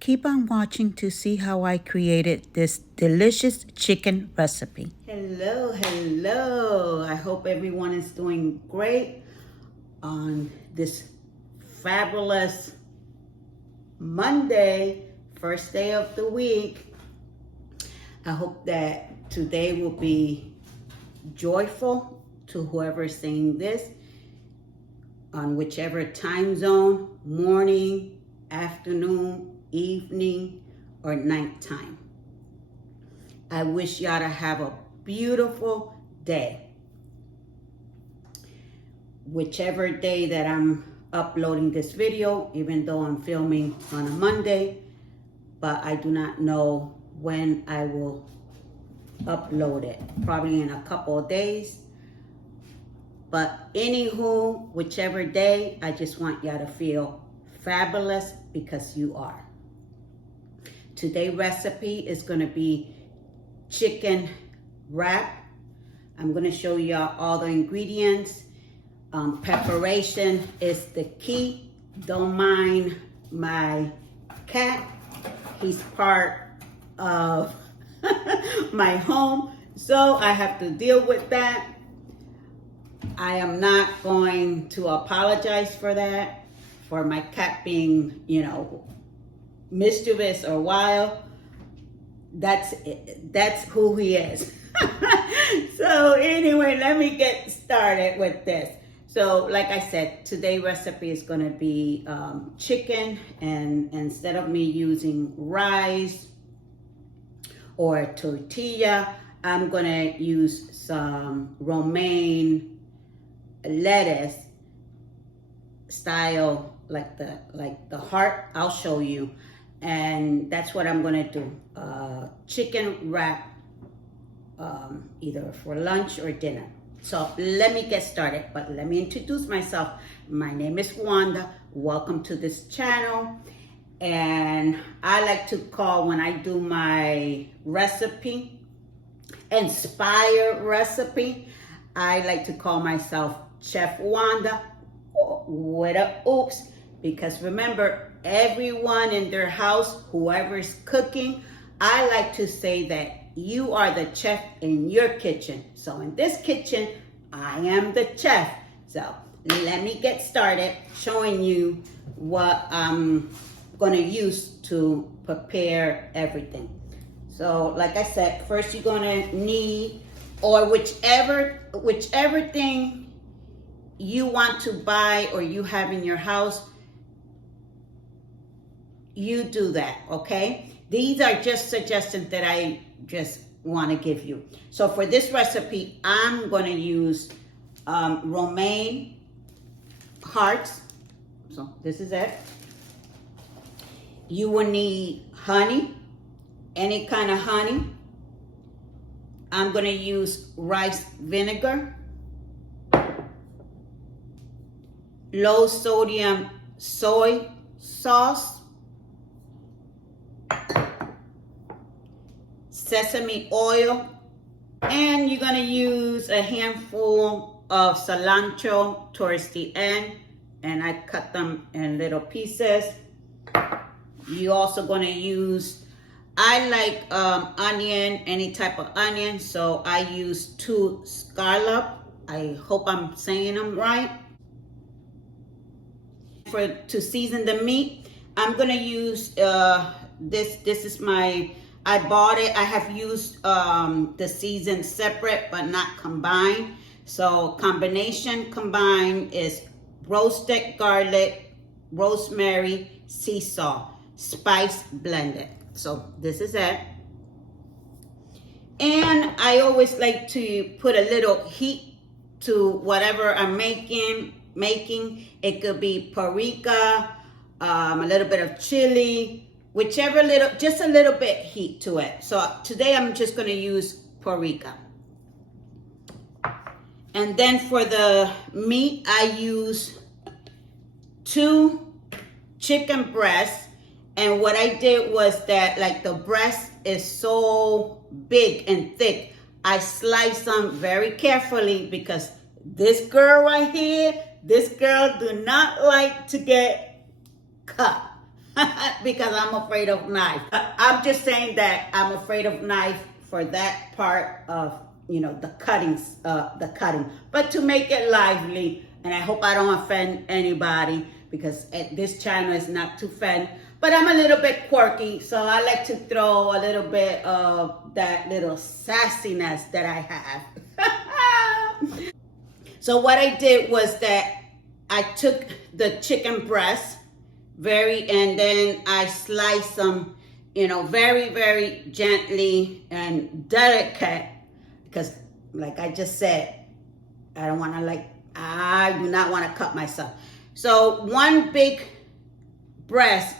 Keep on watching to see how I created this delicious chicken recipe. Hello. I hope everyone is doing great on this fabulous Monday, first day of the week. I hope that today will be joyful to whoever is seeing this on whichever time zone, morning, afternoon, evening, or nighttime. I wish y'all to have a beautiful day. Whichever day that I'm uploading this video, even though I'm filming on a Monday, but I do not know when I will upload it. Probably in a couple of days. But anywho, whichever day, I just want y'all to feel fabulous because you are. Today's recipe is going to be chicken wrap. I'm going to show y'all all the ingredients. Preparation is the key. Don't mind my cat. He's part of my home, so I have to deal with that. I am not going to apologize for that, for my cat being, mischievous or wild. That's who he is. So anyway, let me get started with this. So like I said, today's recipe is going to be chicken, and instead of me using rice or tortilla, I'm going to use some romaine lettuce style, like the heart. I'll show you. And that's what I'm gonna do. Chicken wrap, either for lunch or dinner. So let me get started, but let me introduce myself. My name is Wanda. Welcome to this channel. And I like to call, when I do my recipe, inspired recipe, I like to call myself Chef Wanda with a oops, because remember, everyone in their house, whoever's cooking, I like to say that you are the chef in your kitchen. So in this kitchen, I am the chef. So let me get started showing you what I'm gonna use to prepare everything. So like I said, first you're gonna need, or whichever thing you want to buy or you have in your house, you do that, okay? These are just suggestions that I just want to give you. So for this recipe, I'm going to use romaine hearts. So this is it. You will need honey, any kind of honey. I'm going to use rice vinegar, low sodium soy sauce, sesame oil, and you're going to use a handful of cilantro towards the end, and I cut them in little pieces. You also going to use, I like onion, any type of onion, so I use 2 scallop. I hope I'm saying them right. To season the meat, I'm going to use this is my, I bought it. I have used the season separate but not combined. So combined is roasted garlic, rosemary, sea salt, spice blended. So this is it. And I always like to put a little heat to whatever I'm making. It could be paprika, a little bit of chili, whichever little, just a little bit heat to it. So today I'm just going to use paprika. And then for the meat, I use 2 chicken breasts. And what I did was that, like, the breast is so big and thick, I slice them very carefully because this girl right here, this girl do not like to get cut. because I'm afraid of knife. I'm just saying that I'm afraid of knife for that part of, the cutting. But to make it lively, and I hope I don't offend anybody because this channel is not to offend, but I'm a little bit quirky, so I like to throw a little bit of that little sassiness that I have. So what I did was that I took the chicken breast, and then I sliced them, very, very gently and delicate, because like I just said, I do not want to cut myself. So one big breast,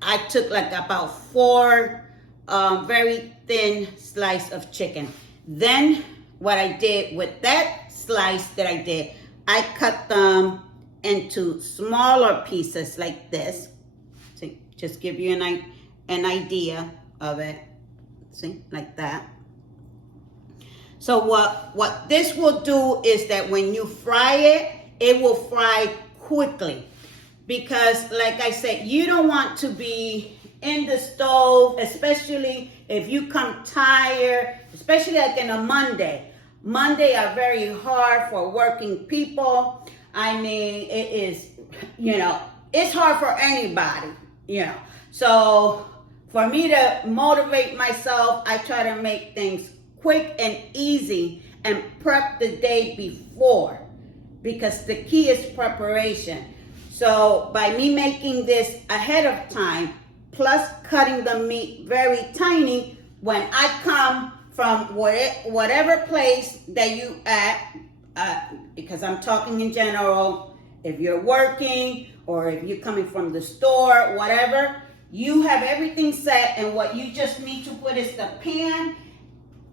I took like about four very thin slice of chicken. Then what I did with that slice that I did, I cut them into smaller pieces like this. See, just give you an idea of it. See, like that. So what this will do is that when you fry it, it will fry quickly. Because like I said, you don't want to be in the stove, especially if you come tired, especially like in a Monday. Monday are very hard for working people. I mean, it is, it's hard for anybody. So for me to motivate myself, I try to make things quick and easy and prep the day before, because the key is preparation. So by me making this ahead of time, plus cutting the meat very tiny, when I come from whatever place that you at, because I'm talking in general, if you're working or if you're coming from the store, whatever, you have everything set, and what you just need to put is the pan,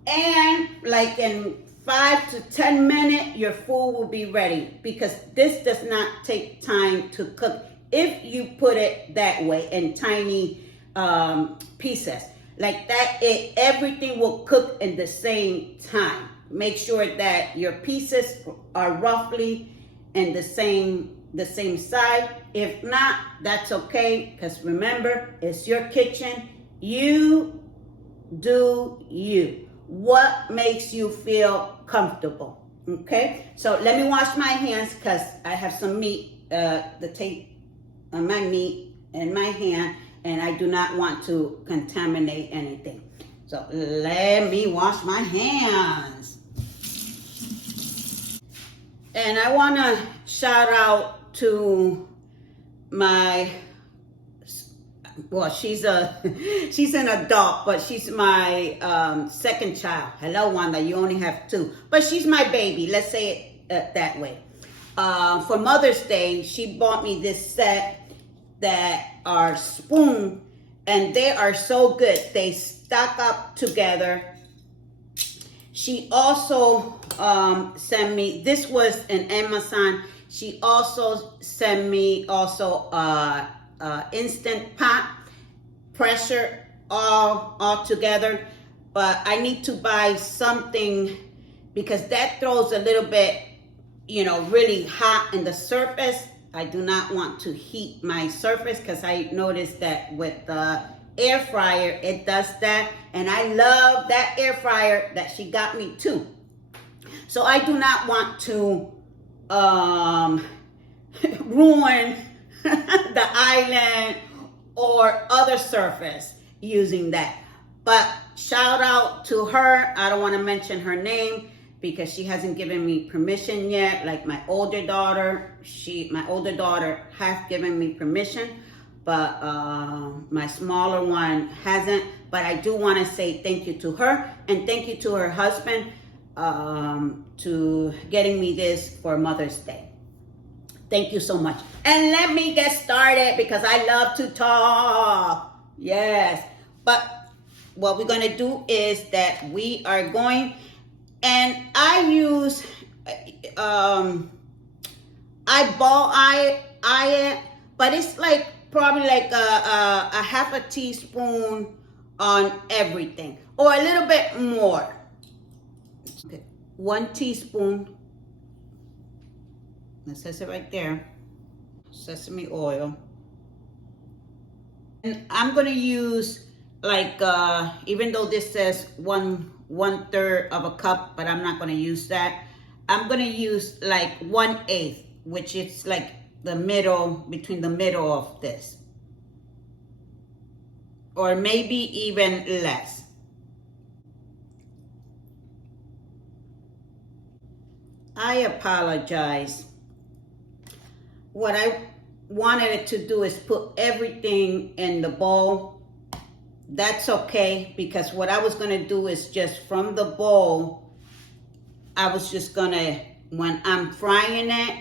and like in 5 to 10 minutes, your food will be ready, because this does not take time to cook if you put it that way in tiny pieces. Like that, everything will cook in the same time. Make sure that your pieces are roughly in the same size. If not, that's okay, because remember, it's your kitchen. You do you. What makes you feel comfortable? Okay, so let me wash my hands, because I have some meat, the tape on my meat in my hand, and I do not want to contaminate anything. So let me wash my hands. And I want to shout out to my, well, she's an adult, but she's my second child. Hello, Wanda, you only have two, but she's my baby. Let's say it that way. For Mother's Day, she bought me this set that are spoon, and they are so good. They stack up together. She also sent me, this was an Amazon. She also sent me instant pot, pressure, all together. But I need to buy something, because that throws a little bit, really hot in the surface. I do not want to heat my surface, because I noticed that with the air fryer, it does that. And I love that air fryer that she got me too. So I do not want to ruin the island or other surface using that. But shout out to her. I don't want to mention her name, because she hasn't given me permission yet. Like my older daughter, has given me permission, but my smaller one hasn't. But I do want to say thank you to her, and thank you to her husband to getting me this for Mother's Day. Thank you so much. And let me get started, because I love to talk. Yes. But what we're going to do is that we are going, and I use, I ball eye it, but it's like probably like a half a teaspoon on everything, or a little bit more. Okay. 1 teaspoon. It says it right there. Sesame oil. And I'm gonna use like, even though this says one third of a cup, but I'm not gonna use that. I'm gonna use like 1/8, which is like the middle, between the middle of this. Or maybe even less. I apologize. What I wanted it to do is put everything in the bowl. That's okay, because what I was gonna do is just from the bowl, I was just gonna, when I'm frying it,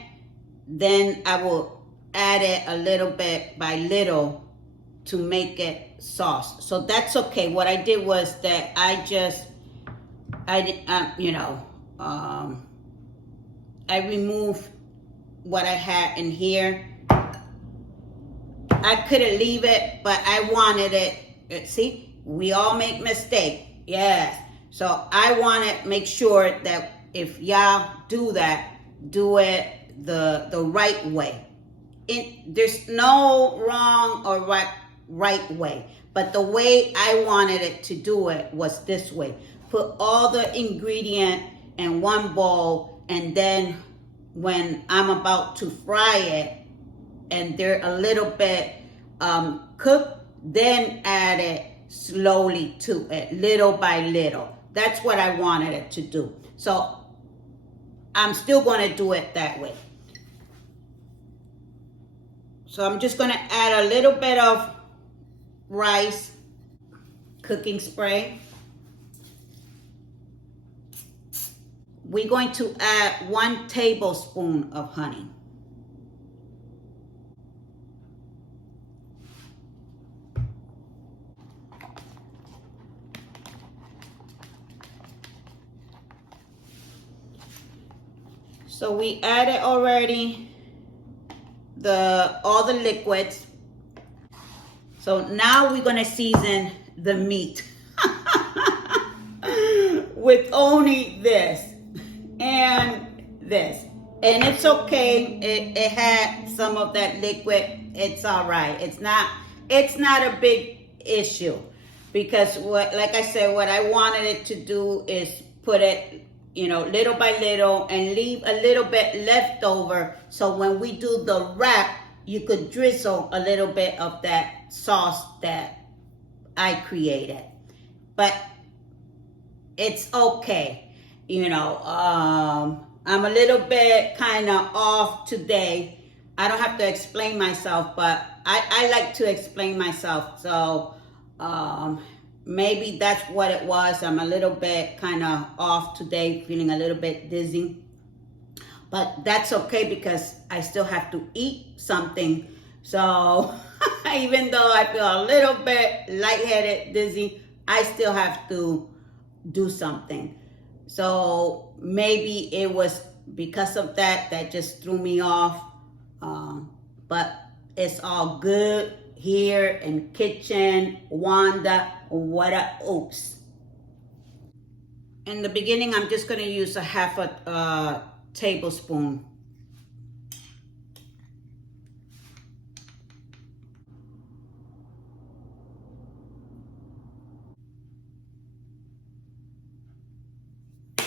then I will add it a little bit by little to make it sauce. So that's okay. What I did was that I removed what I had in here. I couldn't leave it, but I wanted it. See, we all make mistakes. Yes. So I want to make sure that if y'all do that, do it the right way. There's no wrong or right way, but the way I wanted it to do it was this way. Put all the ingredient in one bowl, and then when I'm about to fry it and they're a little bit cooked, then add it slowly to it, little by little. That's what I wanted it to do. So I'm still going to do it that way. So I'm just going to add a little bit of rice cooking spray. We're going to add 1 tablespoon of honey. So we added already all the liquids. So now we're gonna season the meat with only this and this. And it's okay, it had some of that liquid, it's all right. It's not a big issue, because like I said, what I wanted it to do is put it, little by little, and leave a little bit left over, so when we do the wrap, you could drizzle a little bit of that sauce that I created. But it's okay, I'm a little bit kind of off today. I don't have to explain myself, but I like to explain myself. So maybe that's what it was. I'm a little bit kind of off today, feeling a little bit dizzy. But that's okay, because I still have to eat something. So even though I feel a little bit lightheaded, dizzy, I still have to do something. So maybe it was because of that just threw me off. But it's all good here in kitchen, Wanda, oops. In the beginning, I'm just gonna use a half a tablespoon.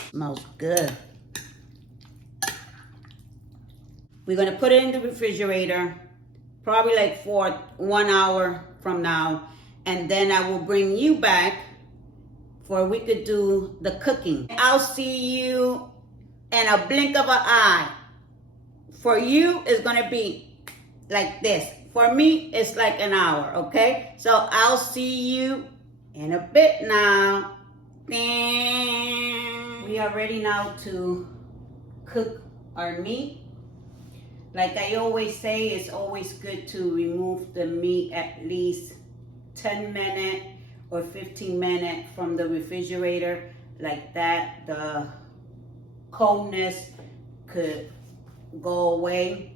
Smells good. We're gonna put it in the refrigerator, probably like for 1 hour from now, and then I will bring you back for we could do the cooking. I'll see you in a blink of an eye. For you, it's gonna be like this. For me, it's like an hour, okay? So I'll see you in a bit now. We are ready now to cook our meat. Like I always say, it's always good to remove the meat at least 10 minutes or 15 minutes from the refrigerator. Like that, the coldness could go away.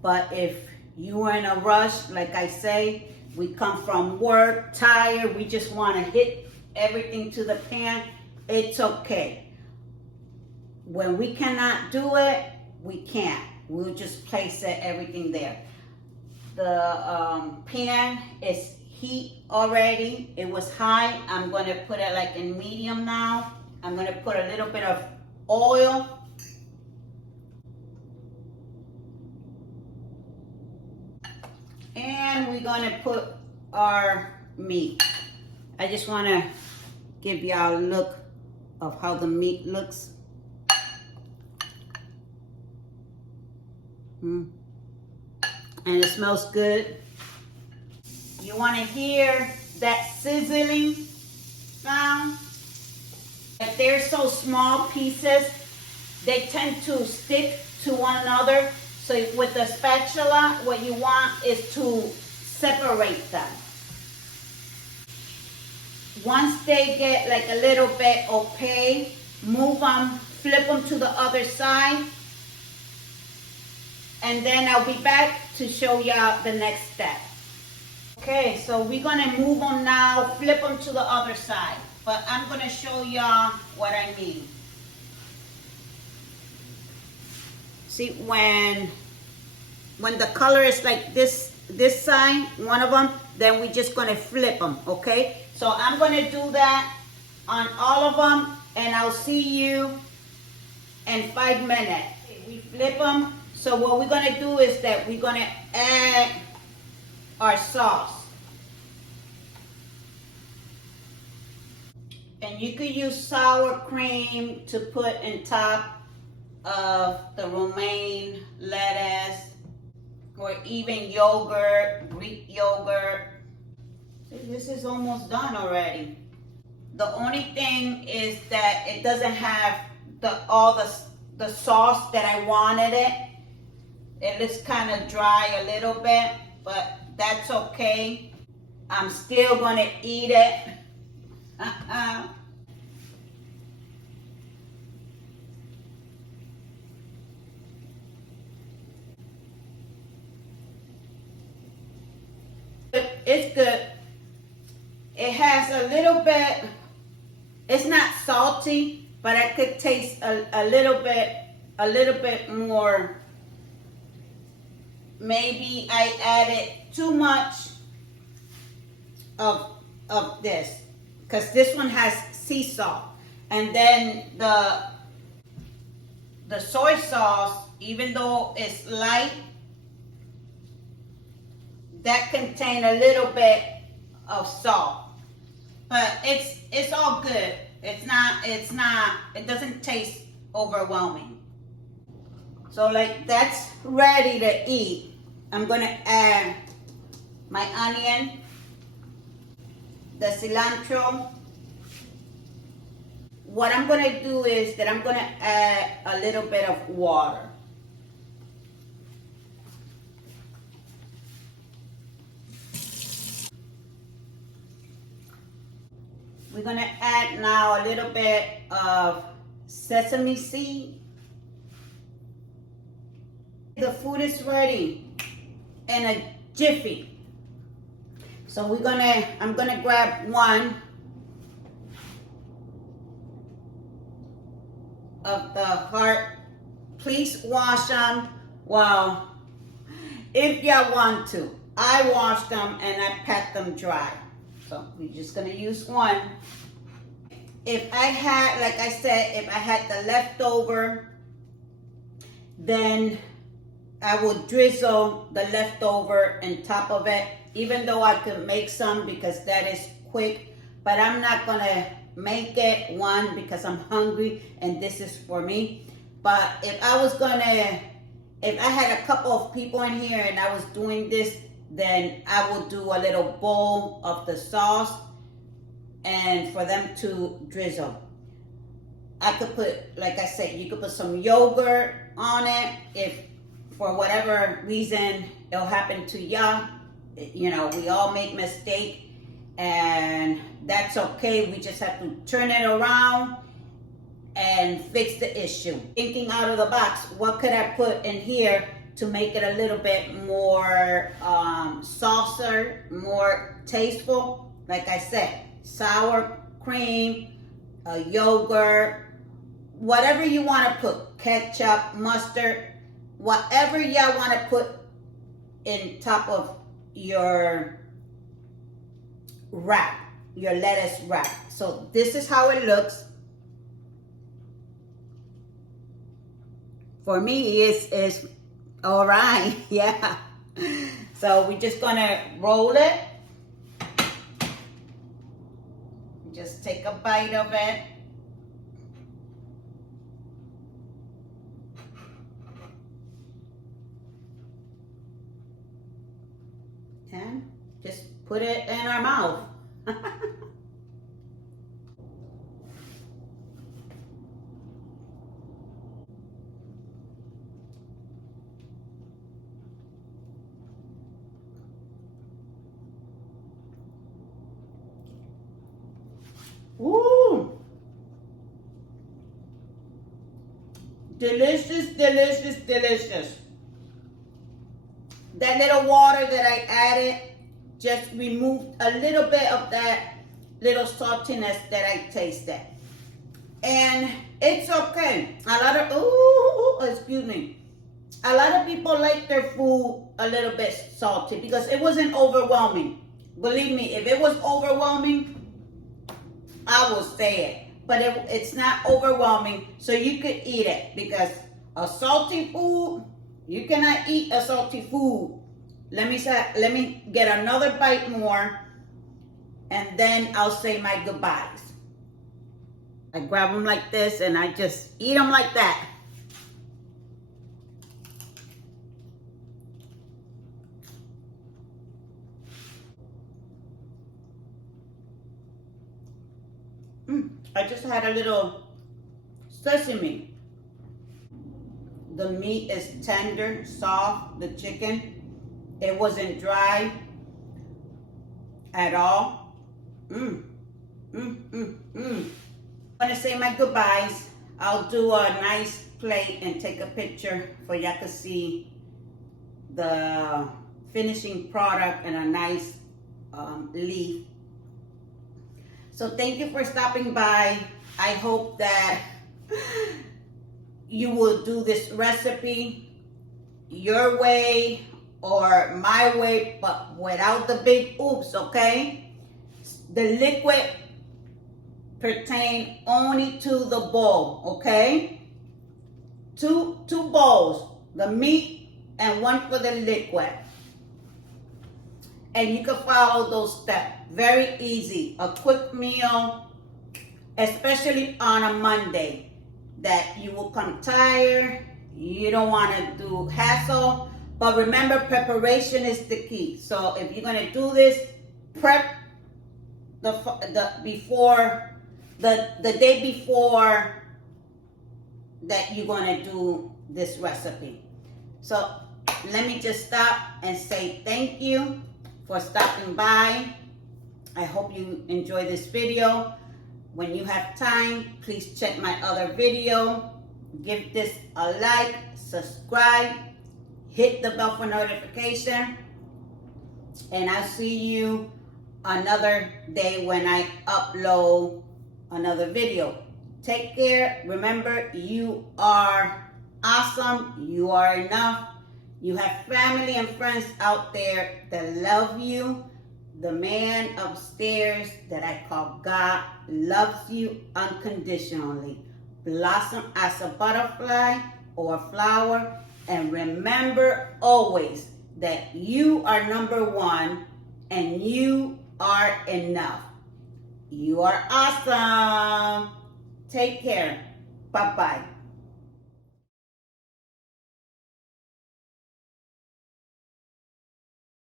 But if you are in a rush, like I say, we come from work, tired, we just want to hit everything to the pan, it's okay. When we cannot do it, we can't. We'll just place everything there. pan is heat already. It was high. I'm going to put it like in medium now. I'm going to put a little bit of oil. And we're going to put our meat. I just want to give y'all a look of how the meat looks. And it smells good. You want to hear that sizzling sound? If they're so small pieces, they tend to stick to one another. So with the spatula, what you want is to separate them. Once they get like a little bit opaque, move them, flip them to the other side. And then I'll be back to show y'all the next step. Okay, so we're gonna move them now, flip them to the other side. But I'm gonna show y'all what I mean. See, when the color is like this side, one of them, then we're just gonna flip them, okay? So I'm gonna do that on all of them, and I'll see you in 5 minutes. We flip them. So what we're gonna do is that we're gonna add our sauce. And you could use sour cream to put in top of the romaine lettuce, or even yogurt, Greek yogurt. See, this is almost done already. The only thing is that it doesn't have all the sauce that I wanted it. It looks kind of dry a little bit, but that's okay. I'm still gonna eat it. It's good. It has a little bit, it's not salty, but I could taste a little bit more. Maybe I added too much of this, because this one has sea salt. And then the soy sauce, even though it's light, that contain a little bit of salt. But it's all good. It doesn't taste overwhelming. So like that's ready to eat. I'm gonna add my onion, the cilantro. What I'm gonna do is that I'm gonna add a little bit of water. We're gonna add now a little bit of sesame seed. The food is ready in a jiffy. So I'm gonna grab one of the heart. Please wash them. Well, if y'all want to. I wash them and I pat them dry. So we're just gonna use one. If I had, like I said, if I had the leftover, then I would drizzle the leftover on top of it, even though I could make some because that is quick, but I'm not gonna make it, one, because I'm hungry and this is for me. But if I had a couple of people in here and I was doing this, then I will do a little bowl of the sauce and for them to drizzle. I could put, like I said, you could put some yogurt on it if for whatever reason it'll happen to y'all. You know, we all make mistakes and that's okay. We just have to turn it around and fix the issue. Thinking out of the box, what could I put in here to make it a little bit more saucer, more tasteful? Like I said, sour cream, yogurt, whatever you want to put, ketchup, mustard, whatever y'all want to put in top of your wrap, your lettuce wrap. So this is how it looks. For me, it's all right. Yeah. So we're just gonna roll it. Just take a bite of it. And just put it in our mouth. Ooh. Delicious, delicious, delicious. That little water that I added just removed a little bit of that little saltiness that I tasted. And it's okay. A lot of, excuse me. A lot of people like their food a little bit salty because it wasn't overwhelming. Believe me, if it was overwhelming, I will say it. But it's not overwhelming, so you could eat it because a salty food, you cannot eat a salty food. Let me get another bite more, and then I'll say my goodbyes. I grab them like this, and I just eat them like that. I just had a little sesame. The meat is tender, soft, the chicken. It wasn't dry at all. I'm gonna say my goodbyes. I'll do a nice plate and take a picture for y'all to see the finishing product and a nice leaf. So thank you for stopping by. I hope that you will do this recipe your way or my way, but without the big oops, okay? The liquid pertain only to the bowl, okay? Two bowls, the meat and one for the liquid. And you can follow those steps. Very easy. A quick meal, especially on a Monday, that you will come tired. You don't want to do hassle. But remember, preparation is the key. So if you're going to do this, prep the day before that you're going to do this recipe. So let me just stop and say thank you for stopping by. I hope you enjoy this video. When you have time, please check my other video. Give this a like, subscribe, hit the bell for notification, and I'll see you another day when I upload another video. Take care. Remember, you are awesome. You are enough. You have family and friends out there that love you. The man upstairs that I call God loves you unconditionally. Blossom as a butterfly or a flower. And remember always that you are number one and you are enough. You are awesome. Take care. Bye-bye.